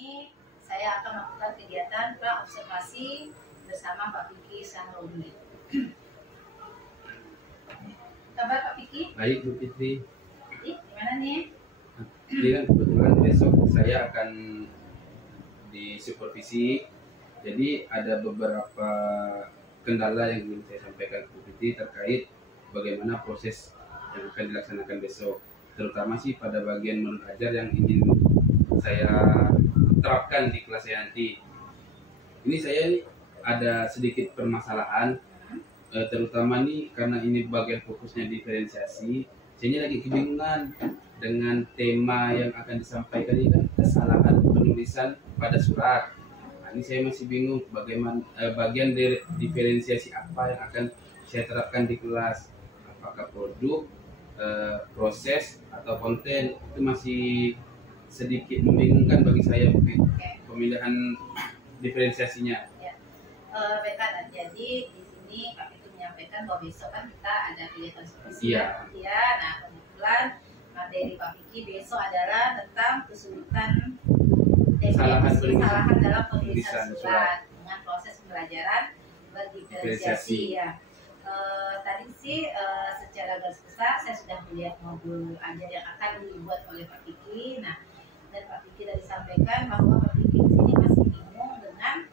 ini saya akan melakukan kegiatan praobservasi bersama Pak Vicky Sahroni. Kabar Pak Vicky? Baik Bu Fitri. Gimana nih? Jadi kan kebetulan besok saya akan disupervisi. Jadi ada beberapa kendala yang ingin saya sampaikan ke Bu Fitri terkait bagaimana proses yang akan dilaksanakan besok. Terutama sih pada bagian menurut ajar yang ingin saya terapkan di kelas saya nanti. Ini saya ada sedikit permasalahan, terutama nih karena ini bagian fokusnya diferensiasi. Saya ini lagi kebingungan dengan tema yang akan disampaikan ini kan kesalahan penulisan pada surat. Nah, ini saya masih bingung bagaimana bagian dari diferensiasi apa yang akan saya terapkan di kelas. Apakah produk, proses atau konten, itu masih sedikit membingungkan bagi saya pemilihan diferensiasinya. Ya. Baiklah, jadi di sini Pak Vicky menyampaikan bahwa besok kan kita ada kegiatan supervisi. Iya. Ya, nah kebetulan materi Pak Vicky besok adalah tentang kesulitan kesalahan dalam penulisan surat dengan proses pembelajaran berdiferensiasi. Ya. Tadi sih secara garis besar saya sudah melihat modul ajar yang akan dibuat oleh Pak Vicky. Nah, dan Pak Vicky tadi sampaikan bahwa Pak Vicky di sini masih bingung dengan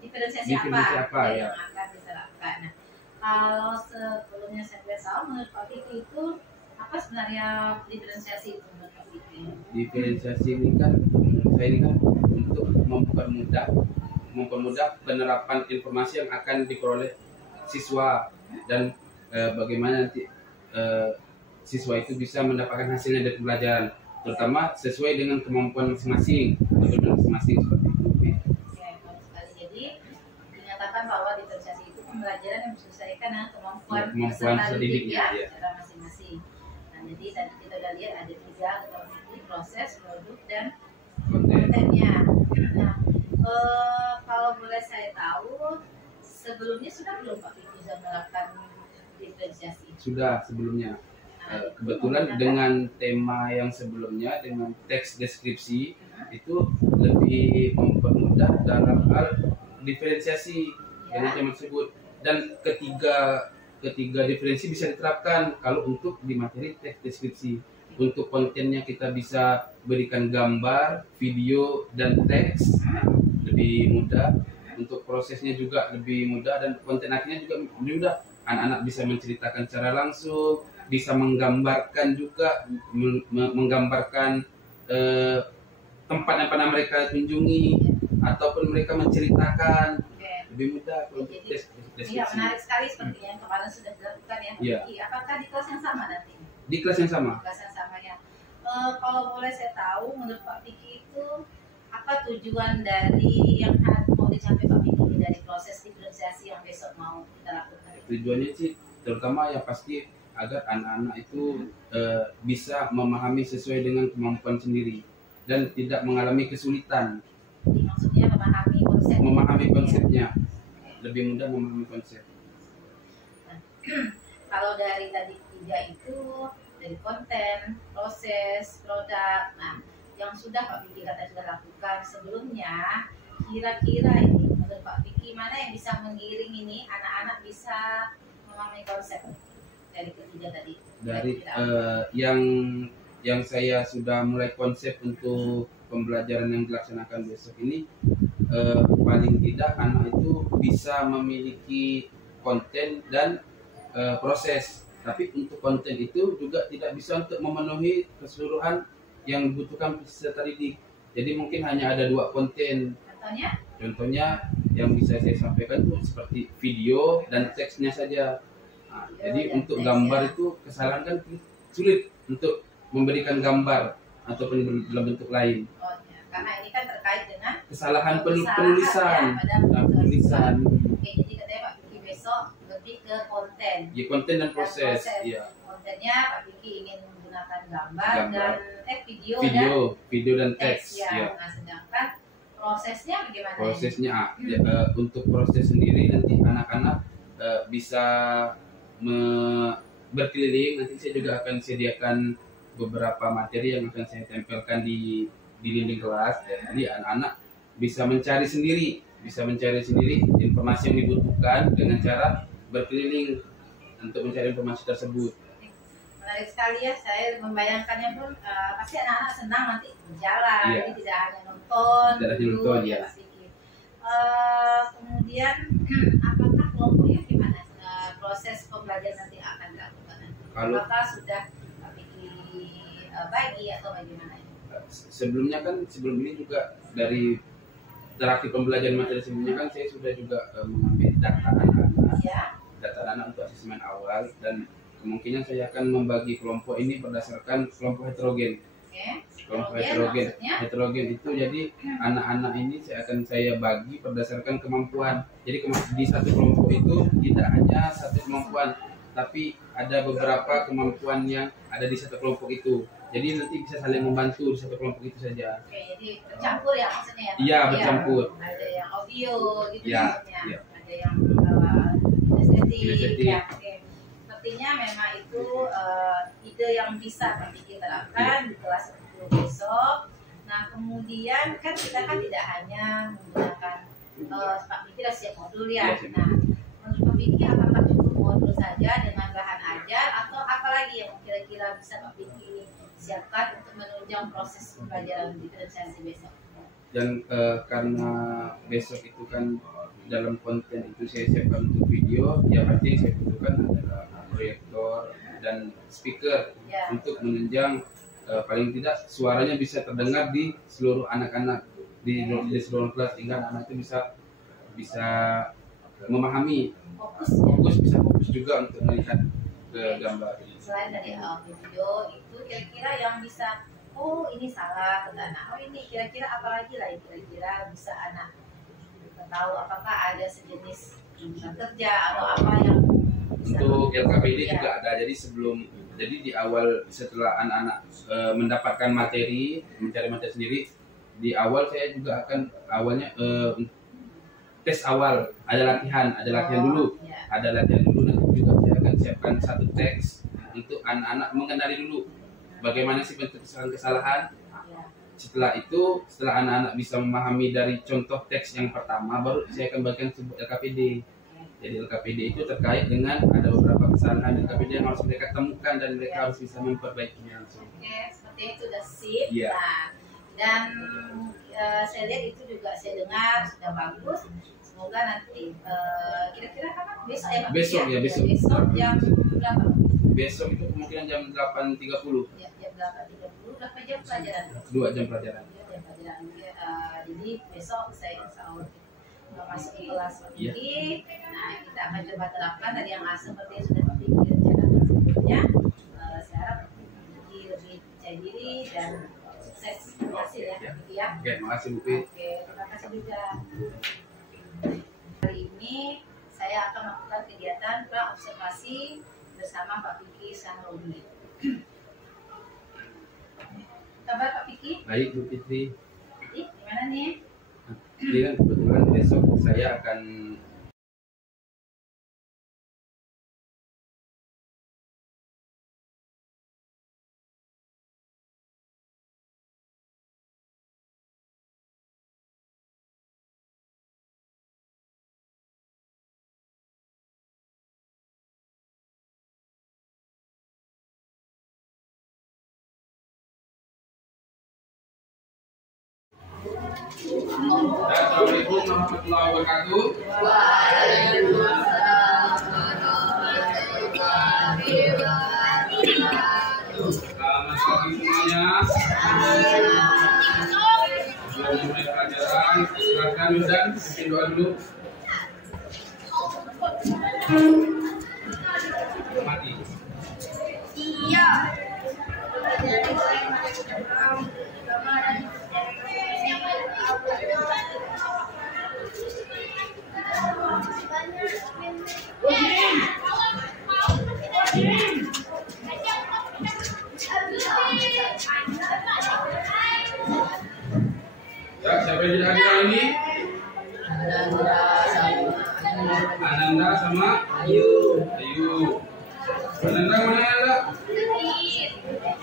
diferensiasi apa yang akan diterapkan. Nah, kalau sebelumnya saya tahu menurut Pak Vicky itu apa sebenarnya diferensiasi itu menurut Pak Vicky? Diferensiasi ini kan saya ini kan untuk mempermudah penerapan informasi yang akan diperoleh siswa dan bagaimana nanti siswa itu bisa mendapatkan hasilnya dari pembelajaran, terutama sesuai dengan kemampuan masing-masing seperti itu. Oke, bagus sekali. Jadi dinyatakan bahwa diferensiasi itu pembelajaran yang disesuaikan dengan kemampuan peserta didik secara masing-masing. Nah, jadi tadi kita udah lihat ada 3 kategori: proses, produk, dan kontennya. Nah, kalau boleh saya tahu, sebelumnya sudah belum Pak Vicky bisa menerapkan diferensiasi? Sudah sebelumnya. Kebetulan dengan tema yang sebelumnya dengan teks deskripsi itu lebih mempermudah dalam hal diferensiasi dari tema tersebut, dan ketiga diferensi bisa diterapkan kalau untuk di materi teks deskripsi. Untuk kontennya kita bisa berikan gambar, video, dan teks, lebih mudah. Untuk prosesnya juga lebih mudah, dan konten akhirnya juga lebih mudah. Anak-anak bisa menceritakan secara langsung, bisa menggambarkan juga, menggambarkan tempat yang pernah mereka kunjungi, ataupun mereka menceritakan. Lebih mudah untuk deskripsi. Iya, menarik sekali sepertinya yang kemarin sudah dilakukan ya. Iya. Apakah di kelas yang sama nanti? Di kelas yang sama. Kelas yang sama ya. Kalau boleh saya tahu, menurut Pak Vicky itu apa tujuan dari yang mau dicapai Pak Vicky dari proses diferensiasi yang besok mau kita lakukan? Tujuannya sih terutama ya pasti agar anak-anak itu bisa memahami sesuai dengan kemampuan sendiri dan tidak mengalami kesulitan. Jadi maksudnya memahami konsepnya. Lebih mudah memahami konsep. Nah, kalau dari tadi 3 itu, dari konten, proses, produk, nah yang sudah Pak Vicky kata sudah lakukan sebelumnya, kira-kira ini menurut Pak Vicky mana yang bisa menggiring ini anak-anak bisa memahami konsep dari ketiga tadi? Dari yang saya sudah mulai konsep untuk pembelajaran yang dilaksanakan besok ini, paling tidak anak itu bisa memiliki konten dan proses. Tapi untuk konten itu juga tidak bisa untuk memenuhi keseluruhan yang dibutuhkan peserta didik. Jadi mungkin hanya ada 2 konten. Contohnya yang bisa saya sampaikan itu seperti video dan teksnya saja. Nah, jadi untuk gambar itu kesalahan kan sulit untuk memberikan gambar ataupun dalam bentuk lain. Karena ini kan terkait dengan kesalahan penulisan. Oke, jadi katanya Pak Vicky besok lebih ke konten. Ya, konten dan proses. Iya. Kontennya Pak Vicky ingin menggunakan gambar dan video dan teks. Ya. Nah, sedangkan prosesnya bagaimana? Prosesnya untuk proses sendiri nanti anak-anak bisa berkeliling. Nanti saya juga akan sediakan beberapa materi yang akan saya tempelkan di di dinding kelas. Jadi anak-anak bisa mencari sendiri informasi yang dibutuhkan dengan cara berkeliling untuk mencari informasi tersebut. Menarik sekali ya, saya membayangkannya pun pasti anak-anak senang nanti berjalan, jadi tidak hanya nonton. Ya. Kemudian apakah kelompoknya gimana? Proses pembelajaran nanti akan dilakukan? Apakah sudah bagi atau bagaimana? Sebelum ini juga dari terakhir pembelajaran materi sebelumnya kan saya sudah juga mengambil data anak-anak untuk asesmen awal, dan kemungkinan saya akan membagi kelompok ini berdasarkan kelompok heterogen. Kelompok heterogen itu jadi anak-anak ini saya bagi berdasarkan kemampuan. Jadi di satu kelompok itu tidak hanya satu kemampuan, tapi ada beberapa kemampuan yang ada di satu kelompok itu. Jadi nanti bisa saling membantu di satu kelompok itu saja. Oke, jadi bercampur ya maksudnya ya? Iya, bercampur. Ada yang audio gitu ya, maksudnya. Ya. Ada yang estetik. Ya, oke. Sepertinya memang itu ide yang bisa kita terapkan di kelas 10 besok. Nah, kemudian kan kita tidak hanya menggunakan Pak Fikri siap modul ya. Nah, menurut Pak Fikri apakah cukup modul saja dengan bahan ajar atau apalagi yang kira-kira bisa Pak Fikri siapkan untuk menunjang proses pembelajaran diferensiasi besok? Dan karena besok itu kan dalam konten itu saya siapkan untuk video, ya pasti saya butuhkan adalah proyektor dan speaker untuk menunjang paling tidak suaranya bisa terdengar di seluruh anak-anak di seluruh kelas, sehingga anak itu bisa memahami, bisa fokus juga untuk melihat ke gambar. Selain dari video itu kira-kira yang bisa ini salah kata anak, ini kira-kira apalagi lah kira-kira bisa anak tahu apakah ada sejenis kerja atau apa yang bisa. Untuk LKPD juga ada. Jadi di awal setelah anak-anak mendapatkan mencari materi sendiri, di awal saya juga akan tes awal, ada latihan dulu. Ada latihan dulu, nanti juga saya akan siapkan satu teks untuk anak-anak mengenali dulu bagaimana sih bentuk kesalahan. Setelah anak-anak bisa memahami dari contoh teks yang pertama, baru saya akan bagikan sebuah LKPD. Jadi LKPD itu terkait dengan ada beberapa kesalahan LKPD yang harus mereka temukan dan mereka harus bisa memperbaikinya langsung. Oke, seperti itu sudah sip. Ya. Nah, dan saya lihat itu juga saya dengar sudah bagus. Semoga nanti kira-kira kapan? Besok ya Pak? Besok Besok jam berapa? Besok itu kemungkinan jam 8.30. Ya, jam 8.30. Berapa jam pelajaran? 2 jam pelajaran. Jadi besok saya insya Allah masuk ke kelas ini. Nah, kita akan coba terapkan tadi yang seperti yang sudah Pak Fikri rencanakan sebelumnya. Saya harap lebih percaya diri dan sukses hasil ya. Oke, makasih Bu Pi. Oke, terima kasih juga. Hari ini saya akan melakukan kegiatan praobservasi bersama Pak Fikri Sahroni. Kabar Pak Fikri? Baik Bu Fitri. Jadi gimana nih? Jadi kan kebetulan besok saya akan Assalamualaikum warahmatullahi wabarakatuh. Selamat pagi semuanya. Sebelum mulai pelajaran, silakan dan bikin doa dulu. Mati. Iya. Ya, siapa yang tidak hadir hari ini? Ananda sama Ayu. Ananda mana Ananda?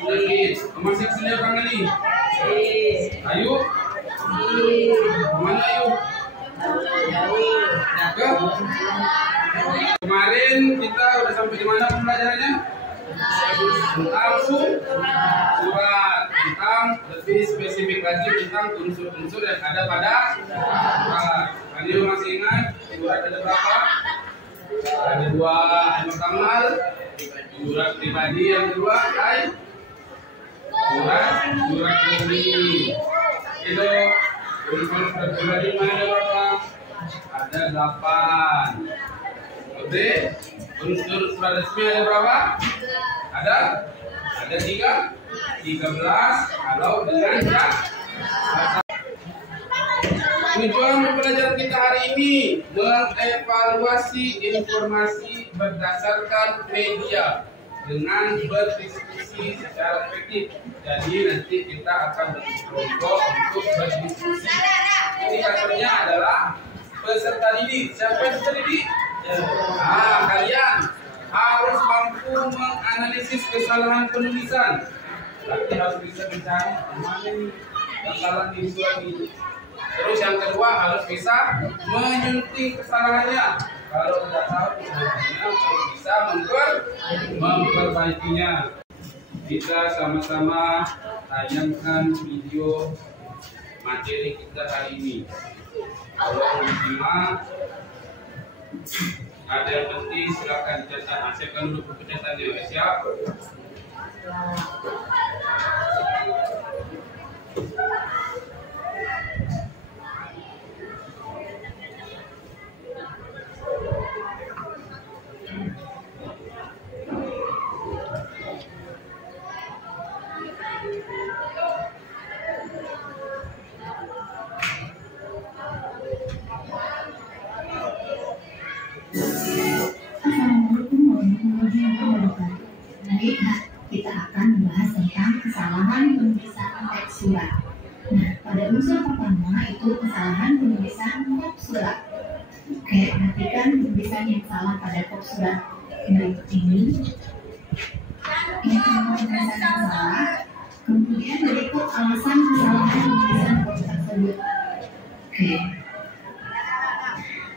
Nangis. Masih kesini orang ini? Ayu? Mana Ayu? Kemarin kita udah sampai di mana pembelajarannya? Tentang surat, tentang lebih spesifik lagi tentang unsur-unsur yang ada pada surat. Kalian masih ingat surat ada berapa? Ada dua. Yang pertama surat pribadi, yang kedua surat resmi. Itu unsur surat pribadi mana berapa? Ada 8. Oke, unsur surat resmi ada berapa? Ada 13. Kalau dengan tujuan pembelajaran kita hari ini mengevaluasi informasi berdasarkan media dengan berdiskusi secara efektif. Jadi nanti kita akan berkelompok untuk berdiskusi. Indikatornya adalah peserta didik. Siapa peserta didik? Kalian harus mampu menganalisis kesalahan penulisan. Tapi harus bisa mencari mana nih kesalahan di surat ini. Terus yang kedua harus bisa menyunting kesalahannya. Kalau tidak tahu kesalahannya harus bisa memperbaikinya. Kita sama-sama tayangkan video materi kita hari ini. Kalau disimak, ada yang penting silakan dicatat. Siapkan dulu buku catatannya. Siap? Assalamualaikum warahmatullahi wabarakatuh. Hari ini kita akan membahas tentang kesalahan penulisan teks surat. Nah, pada unsur pertama itu kesalahan penulisan kop surat. Oke, perhatikan penulisan yang salah pada kop surat berikut ini. Ini penulisan yang salah. Kemudian berikut alasan kesalahan penulisan kop tersebut. Oke.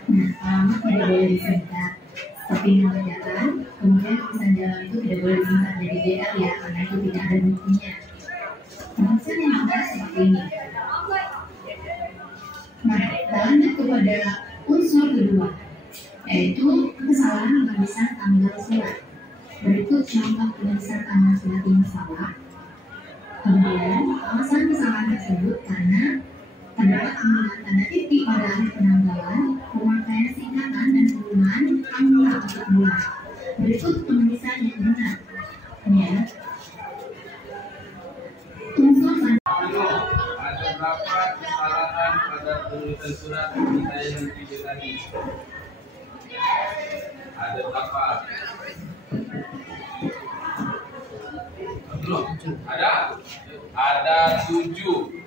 Nah, alamat tidak boleh disingkat seperti nama jalan, kemudian tulisan jalan itu tidak boleh disingkat jadi DR ya, karena itu tidak ada buktinya. Tulisan yang ada seperti ini. Nah, lanjut kepada unsur kedua, yaitu kesalahan penulisan tanggal surat. Berikut contoh penulisan tanggal surat yang salah. Kemudian alasan kesalahan tersebut karena terdapat penggunaan tanda titik pada akhir penanggalan, pemakaian singkatan dan penggunaan angka untuk bulan. Berikut penulisan yang benar. Ya. Unsur ada berapa kesalahan pada penulisan surat kita yang video tadi? Ada berapa? Belum? Ada 7.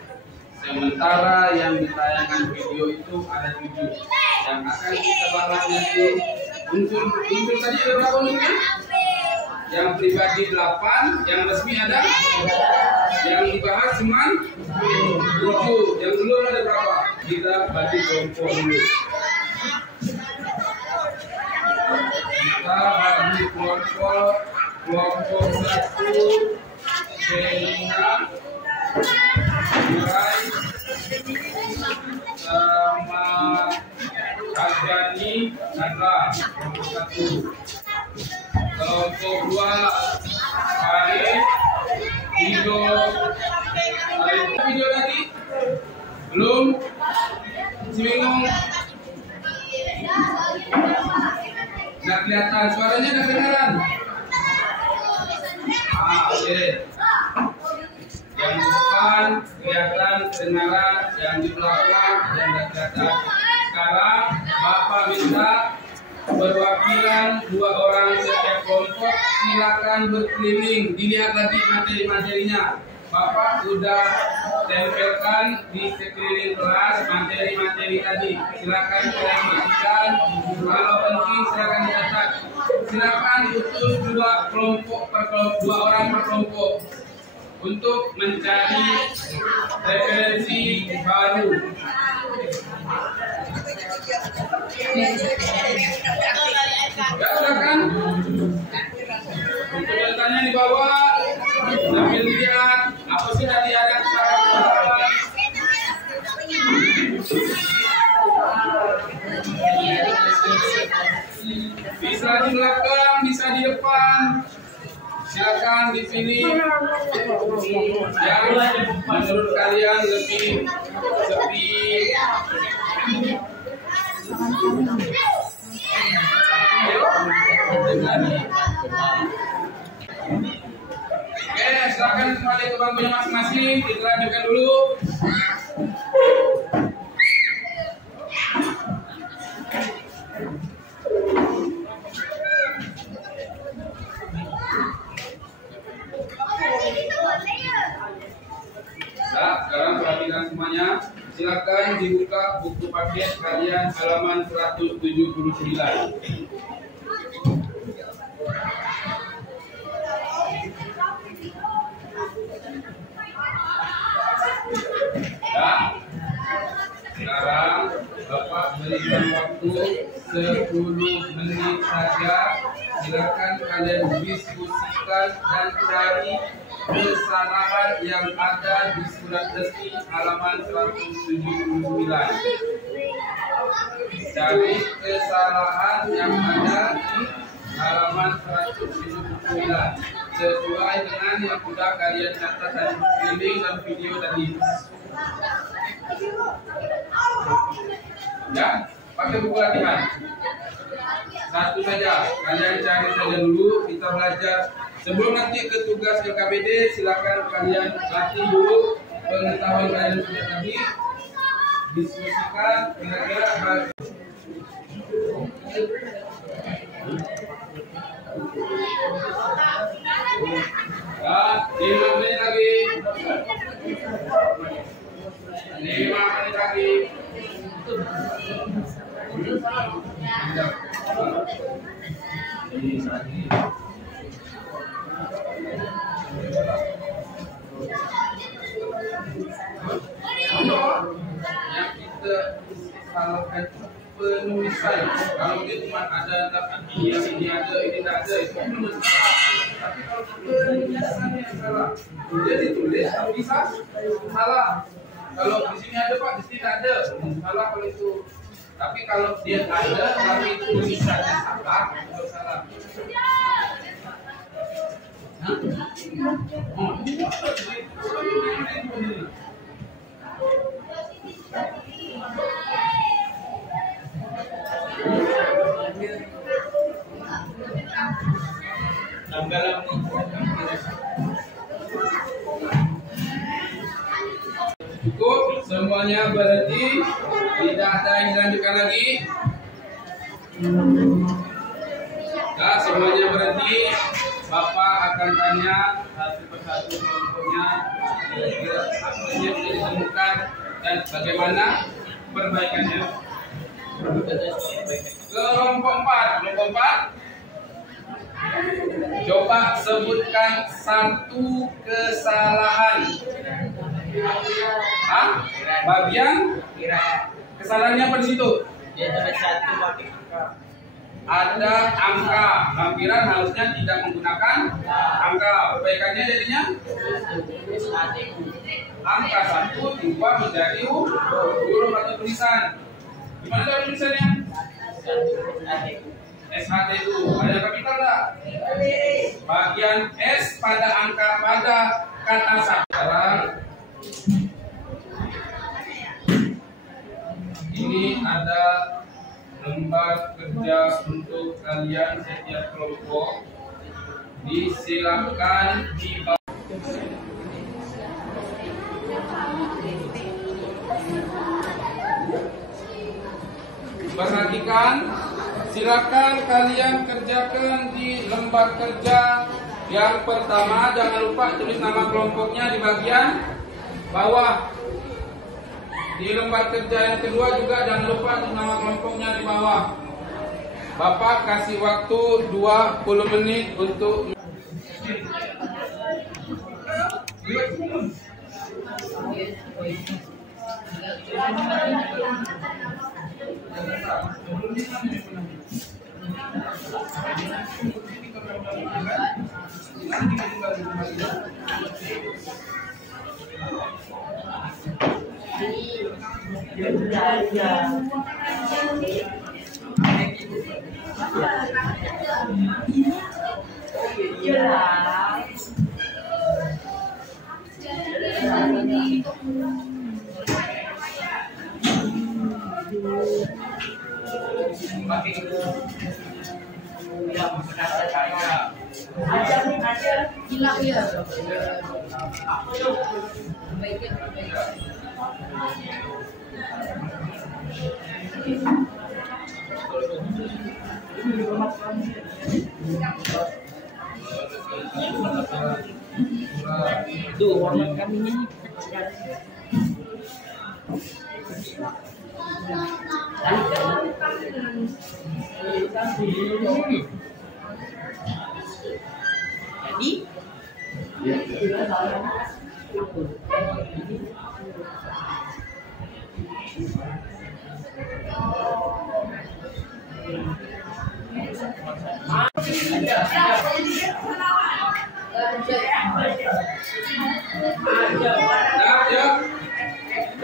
Sementara yang ditayangkan video itu ada 7. Yang akan kita bahas nanti unsur tadi ada berapa unsur? Yang pribadi 8, yang resmi ada? Yang dibahas cuma 7. Yang belum ada berapa? Kita bagi kelompok dulu. Kita bagi kelompok 1 Selina, Murai, sama Ajani, Nadra. Kelompok 1. Kelompok 2 Arif, Ido. Video tadi belum? Bingung? Nggak kelihatan, suaranya nggak kedengaran. Oke. Yang di depan kelihatan kedengaran, yang di belakang yang nggak kelihatan. Sekarang Bapak minta perwakilan 2 orang setiap kelompok, silakan berkeliling, dilihat nanti materi-materinya. Bapak sudah tempelkan di sekeliling kelas materi-materi tadi. Silakan kalian bersihkan. Kalau penting silakan dicatat. Silakan utus 2 kelompok per kelompok, 2 orang per kelompok untuk mencari referensi baru. Ya, silakan. Pertanyaannya di bawah. Sambil lihat apa sih tadi ada kesalahan. Bisa di belakang, bisa di depan. Silakan dipilih yang menurut kalian lebih sepi. Oke, silakan kembali ke bangkunya masing-masing. Kita lanjutkan dulu. Nah, sekarang perhatikan semuanya. Silakan dibuka buku paket kalian halaman 179. Ya. Sekarang Bapak berikan waktu 10 menit saja. Silakan kalian diskusikan dan cari kesalahan yang ada di surat resmi halaman 179. Cari kesalahan yang ada di halaman 179 sesuai dengan yang sudah kalian catat dari screening dan video tadi. Ya, pakai buku latihan. Satu saja, kalian cari saja dulu. Kita belajar. Sebelum nanti ke tugas LKPD, silakan kalian latih dulu pengetahuan kalian sudah tadi. Diskusikan kira-kira ya, 5 menit lagi. 5 menit lagi. Yang kita salahkan penulisan. Kalau dia cuma ada yang ini ada, ini tidak ada, itu belum salah. Tapi kalau penulisan yang salah, dia ditulis tapi salah. Kalau di sini ada Pak, di sini tidak ada, salah kalau itu. Tapi kalau dia ada, tapi tulisannya salah, itu salah. Cukup, semuanya berhenti, tidak ada yang dilanjutkan lagi. Nah, semuanya berhenti. Bapak akan tanya satu persatu kelompoknya, kira-kira apa yang bisa ditemukan dan bagaimana perbaikannya. Kelompok 4, coba sebutkan satu kesalahan. Bagian kesalahannya apa di situ? Ada angka, lampiran harusnya tidak menggunakan angka. Perbaikannya jadinya angka 1 diubah menjadi huruf atau tulisan. Gimana cara tulisannya? SHT itu ada kapital enggak? Bagian S pada angka pada kata sekarang. Ini ada lembar kerja untuk kalian setiap kelompok. Disilakan dibawa. Perhatikan, silakan kalian kerjakan di lembar kerja yang pertama. Jangan lupa tulis nama kelompoknya di bagian bawah. Di lembar kerja yang kedua juga jangan lupa tulis nama kelompoknya di bawah. Bapak kasih waktu 20 menit untuk Hilang ya. Tuh hormat kami ini. Jadi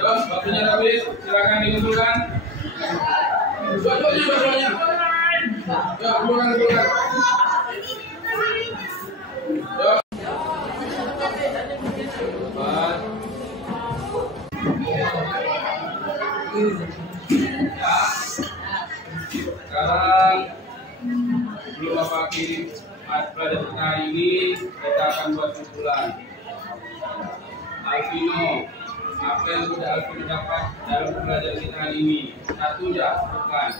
Waktunya habis, silakan dikumpulkan. Dua-duanya. Ya, kumpulkan. Sekarang sebelum Bapak kirim pelajaran hari ini, kita akan buat kumpulan. Alvino, apa yang sudah Alvino dapat dalam pelajaran kita hari ini? Satu ya, bukan.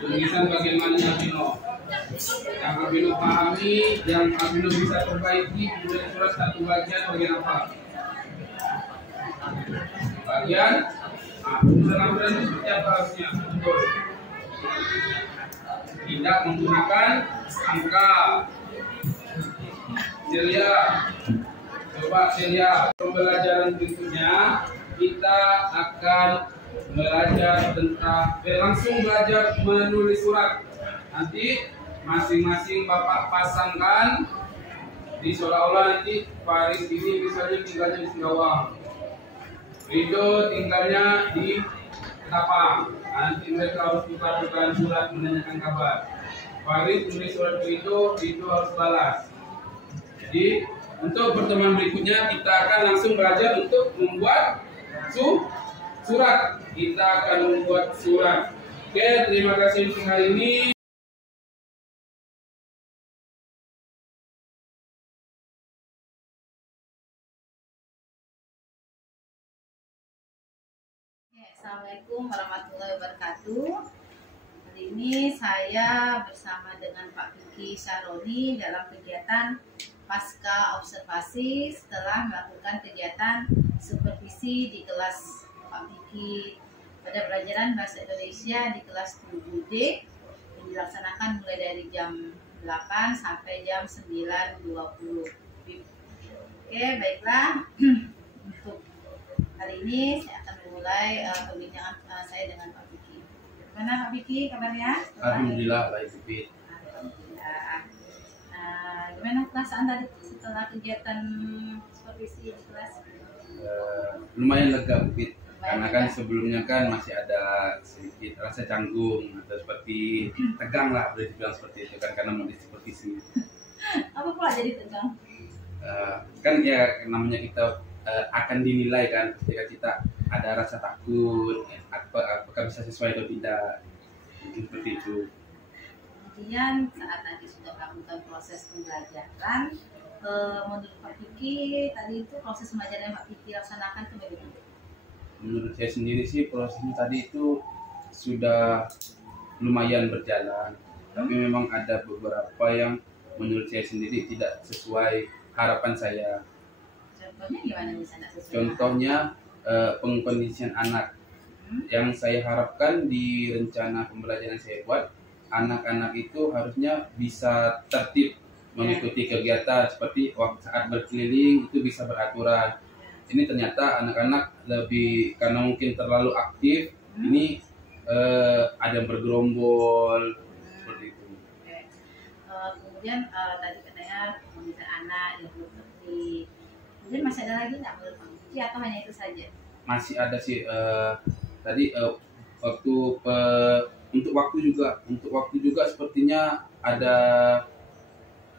Tulisan bagaimana Alvino? Yang Alvino pahami, yang Alvino bisa perbaiki, kemudian surat satu bagian apa? Bagian tulisan itu seperti apa harusnya? Betul. Tidak menggunakan angka. Celia, coba Celia. Pembelajaran berikutnya kita akan belajar tentang langsung belajar menulis surat. Nanti masing-masing Bapak pasangkan di seolah-olah nanti Faris ini misalnya tinggalnya di Singawang, Rido tinggalnya di Ketapang. Nanti mereka harus tukar-tukar surat menanyakan kabar. Faris tulis surat ke Rido harus balas. Jadi untuk pertemuan berikutnya kita akan langsung belajar untuk membuat surat. Kita akan membuat surat. Oke, terima kasih untuk hari ini. Assalamualaikum warahmatullahi wabarakatuh. Hari ini saya bersama dengan Pak Kiki Saroni dalam kegiatan pasca observasi setelah melakukan kegiatan supervisi di kelas Pak Kiki pada pelajaran Bahasa Indonesia di kelas 7D yang dilaksanakan mulai dari jam 8 sampai jam 9.20. Oke, baiklah. Untuk hari ini saya akan memulai perbincangan saya dengan Pak Kiki. Gimana Pak Kiki kabarnya? Alhamdulillah baik. Alhamdulillah. Gimana perasaan tadi setelah kegiatan supervisi di kelas? Lumayan lega Bukit, karena kan sebelumnya kan masih ada sedikit rasa canggung atau seperti tegang lah, boleh dibilang seperti itu kan, karena mau di supervisi. Apa pula jadi tegang? Kan ya namanya kita akan dinilai kan, ketika kita ada rasa takut, apakah bisa sesuai atau tidak, mungkin seperti itu. Kemudian saat tadi sudah melakukan proses pembelajaran, menurut Pak Kiki tadi itu proses pembelajaran yang Pak Kiki laksanakan itu bagaimana? Menurut saya sendiri sih prosesnya tadi itu sudah lumayan berjalan, tapi memang ada beberapa yang menurut saya sendiri tidak sesuai harapan saya. Contohnya gimana bisa tidak sesuai? Contohnya pengkondisian anak. Yang saya harapkan di rencana pembelajaran saya buat, anak-anak itu harusnya bisa tertib mengikuti kegiatan seperti waktu saat berkeliling itu bisa beraturan. Ini ternyata anak-anak lebih karena mungkin terlalu aktif, ini ada yang bergerombol seperti itu. Kemudian tadi katanya pembimbingan anak yang belum tertib. Kemudian masih ada lagi nggak menurut Bang Vicky atau hanya itu saja? Masih ada sih tadi untuk waktu juga sepertinya ada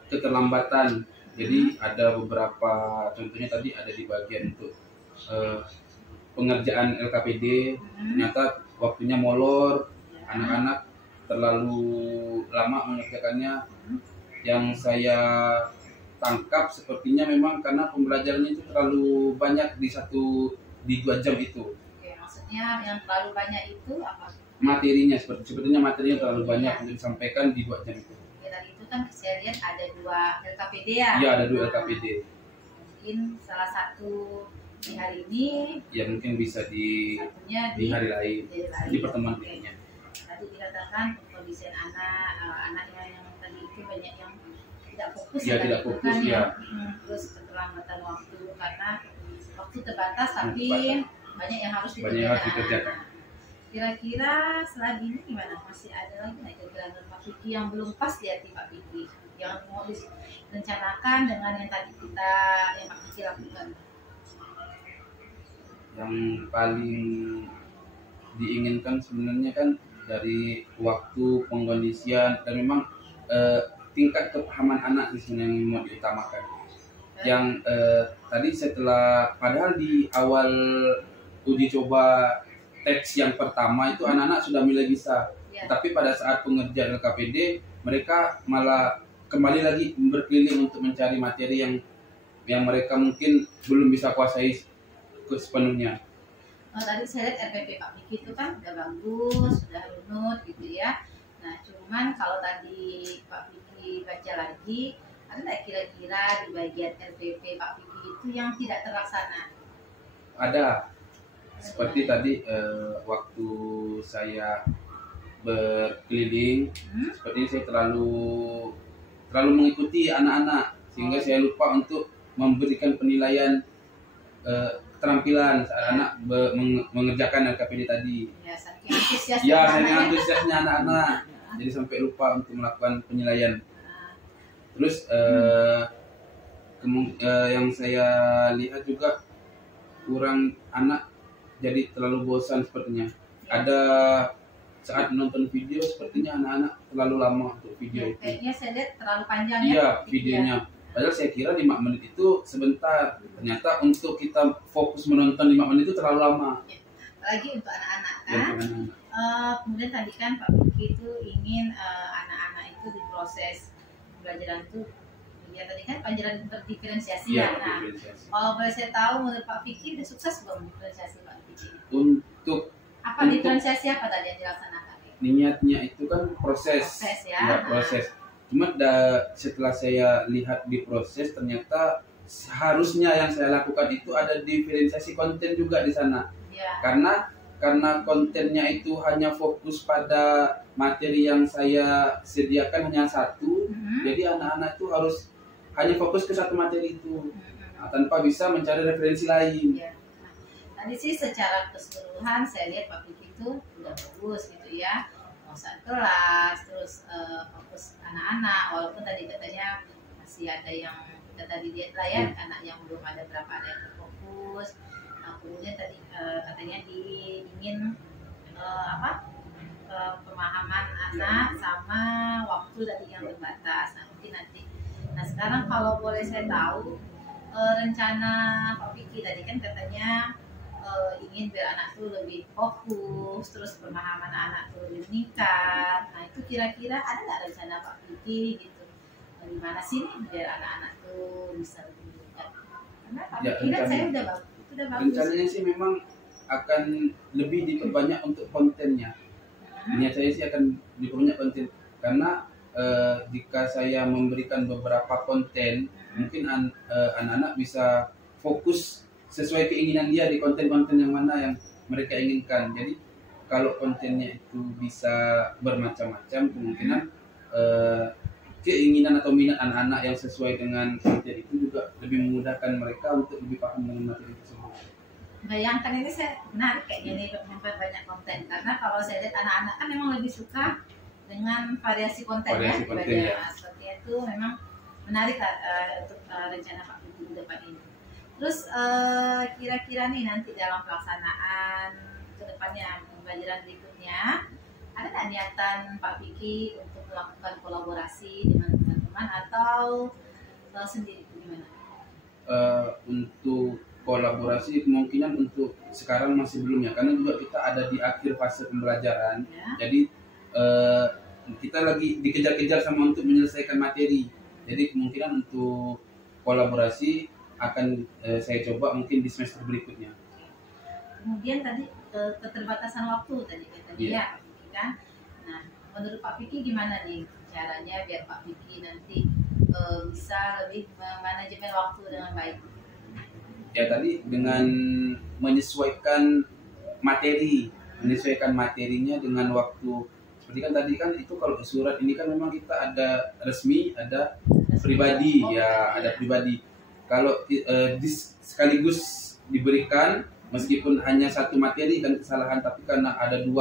keterlambatan. Jadi ada beberapa contohnya tadi ada di bagian untuk pengerjaan LKPD, ternyata waktunya molor, anak-anak terlalu lama mengerjakannya. Yang saya tangkap sepertinya memang karena pembelajarannya itu terlalu banyak di 2 jam itu. Oke, maksudnya yang terlalu banyak itu apa? Materinya sepertinya materinya terlalu banyak untuk disampaikan di 2 jam itu. Tadi itu kan saya lihat ada 2 LKPD ya? Iya, ada 2 LKPD. Mungkin salah satu di hari ini, ya mungkin bisa di hari lain, di pertemuan berikutnya. Tadi dikatakan kondisi anak yang tadi itu banyak yang tidak fokus ya, tidak fokus ya. Terus keterlambatan waktu karena waktu terbatas tapi banyak yang harus dikerjakan. Kira-kira setelah ini gimana? Masih ada lagi nggak kira-kira Pak Vicky yang belum pas di hati Pak Vicky yang mau direncanakan dengan yang tadi yang Pak Vicky lakukan? Yang paling diinginkan sebenarnya kan dari waktu pengkondisian dan memang tingkat kepahaman anak di sini yang mau diutamakan. Yang tadi setelah padahal di awal uji coba teks yang pertama itu anak-anak sudah mulai bisa, tapi pada saat pengerjaan LKPD mereka malah kembali lagi berkeliling untuk mencari materi yang mereka mungkin belum bisa kuasai sepenuhnya. Tadi saya lihat RPP Pak Vicky itu kan udah bagus, sudah runut gitu ya. Nah cuman kalau tadi Pak Vicky baca lagi, ada nggak kira-kira di bagian RPP Pak Vicky itu yang tidak terlaksana? Ada. Seperti tadi waktu saya berkeliling, seperti ini saya terlalu mengikuti anak-anak sehingga saya lupa untuk memberikan penilaian keterampilan saat anak mengerjakan LKPD tadi. Ya, saking antusiasnya. Ya, saking antusiasnya anak-anak. Jadi sampai lupa untuk melakukan penilaian. Terus yang saya lihat juga kurang anak jadi terlalu bosan sepertinya. Ada saat menonton video sepertinya anak-anak terlalu lama untuk video itu. Kayaknya saya lihat terlalu panjang ya. Iya, videonya. Padahal saya kira 5 menit itu sebentar. Ternyata untuk kita fokus menonton 5 menit itu terlalu lama. Apalagi untuk anak-anak kan. Ya, kemudian tadi kan Pak Vicky itu ingin anak-anak itu di proses pembelajaran itu ya tadi kan pelajaran berdiferensiasi ya. Nah, kalau boleh saya tahu menurut Pak Vicky sudah sukses belum diferensiasi Pak Vicky? Untuk diferensiasi apa tadi yang dilaksanakan? Niatnya itu kan proses ya. Proses. Cuma setelah saya lihat di proses ternyata seharusnya yang saya lakukan itu ada diferensiasi konten juga di sana. Ya. Karena kontennya itu hanya fokus pada materi yang saya sediakan hanya satu, jadi anak-anak itu harus hanya fokus ke satu materi itu, tanpa bisa mencari referensi lain. Ya. Nah, tadi sih secara keseluruhan saya lihat Pak Vicky itu udah bagus gitu ya, saat kelas, terus fokus anak-anak, walaupun tadi katanya masih ada yang kita tadi lihat lah ya, anak yang belum ada berapa ada yang terfokus. Nah, kemudian tadi katanya ingin pemahaman anak sama waktu tadi yang terbatas. Nah, mungkin nanti. Nah, sekarang kalau boleh saya tahu rencana Pak Vicky tadi kan katanya ingin biar anak tuh lebih fokus, terus pemahaman anak tuh lebih meningkat. Nah, itu kira-kira ada nggak rencana Pak Vicky gitu? Gimana sih nih biar anak-anak tuh bisa lebih meningkat? Karena Pak Vicky kan saya udah bagus. Rencananya sih memang akan lebih diperbanyak untuk kontennya. Niat saya sih akan diperbanyak konten karena jika saya memberikan beberapa konten, mungkin anak-anak bisa fokus sesuai keinginan dia di konten-konten yang mana yang mereka inginkan. Jadi kalau kontennya itu bisa bermacam-macam, kemungkinan keinginan atau minat anak-anak yang sesuai dengan materi itu juga lebih memudahkan mereka untuk lebih paham dengan materi tersebut. Bayangkan ini saya menarik kayaknya nih memperbanyak konten, karena kalau saya lihat anak-anak kan memang lebih suka dengan variasi konten Variasi ya, konten, belajar. ya. Seperti itu memang menarik untuk rencana Pak Putu ke depan ini. Terus kira-kira nih nanti dalam pelaksanaan ke depannya pembelajaran berikutnya, ada nggak niatan Pak Vicky untuk melakukan kolaborasi dengan teman-teman atau sendiri gimana? Untuk kolaborasi kemungkinan untuk sekarang masih belum ya, karena juga kita ada di akhir fase pembelajaran Ya. jadi kita lagi dikejar-kejar sama untuk menyelesaikan materi, jadi kemungkinan untuk kolaborasi akan saya coba mungkin di semester berikutnya. Kemudian tadi keterbatasan waktu tadi katanya ya Pak Vicky kan. Nah, menurut Pak Vicky gimana nih caranya biar Pak Vicky nanti bisa lebih memanajemen waktu dengan baik? Ya tadi dengan menyesuaikan materinya dengan waktu. Seperti kan tadi kan itu kalau surat ini kan memang kita ada resmi, ada pribadi, ya ada pribadi. Kalau sekaligus diberikan meskipun hanya satu materi dan kesalahan, tapi karena ada 2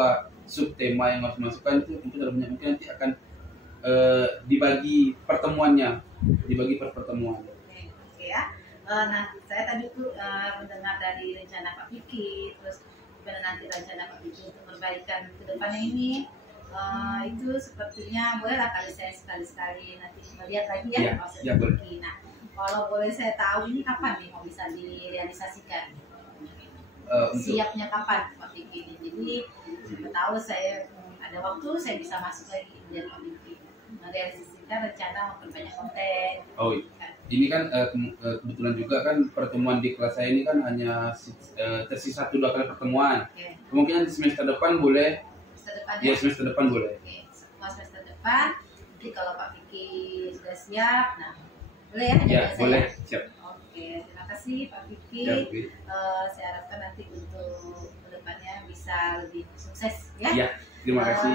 subtema yang harus dimasukkan itu mungkin ada banyak, mungkin nanti akan dibagi pertemuannya, per pertemuan. Oke ya. Nah, saya tadi tuh mendengar dari rencana Pak Vicky, terus gimana nanti rencana Pak Vicky untuk perbaikan ke depannya ini, itu sepertinya boleh lah kali saya sekali-sekali nanti melihat lagi ya proses ya, Pak Vicky. Nah, kalau boleh saya tahu ini kapan nih mau bisa direalisasikan? Siapnya kapan Pak Vicky ini? Jadi siapa tahu saya ada waktu saya bisa masuk lagi dari Pak Vicky merealisasikan rencana memperbanyak konten. Oh iya. Ini kan kebetulan juga kan pertemuan di kelas saya ini kan hanya tersisa 1-2 kali pertemuan. Oke. Kemungkinan di semester depan boleh. Semester depan Ya, semester depan boleh. Oke, semester depan. Jadi kalau Pak Vicky sudah siap, nah boleh ya? Ya, boleh. Siap. Oke, terima kasih Pak Vicky. Ya, Bi. Saya harapkan nanti untuk kedepannya bisa lebih sukses ya. Ya, terima kasih.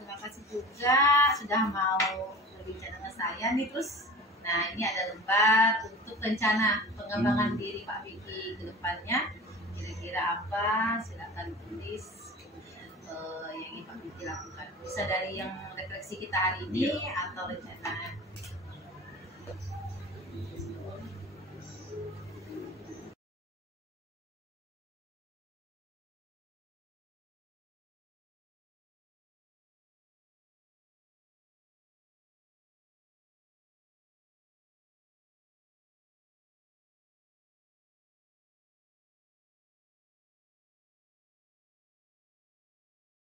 Terima kasih juga sudah mau berbicara dengan saya nih. Terus, nah ini ada lembar untuk rencana pengembangan diri Pak Vicky ke depannya. Kira-kira apa? Silakan tulis yang ingin Pak Vicky lakukan. Bisa dari yang refleksi kita hari ini atau rencana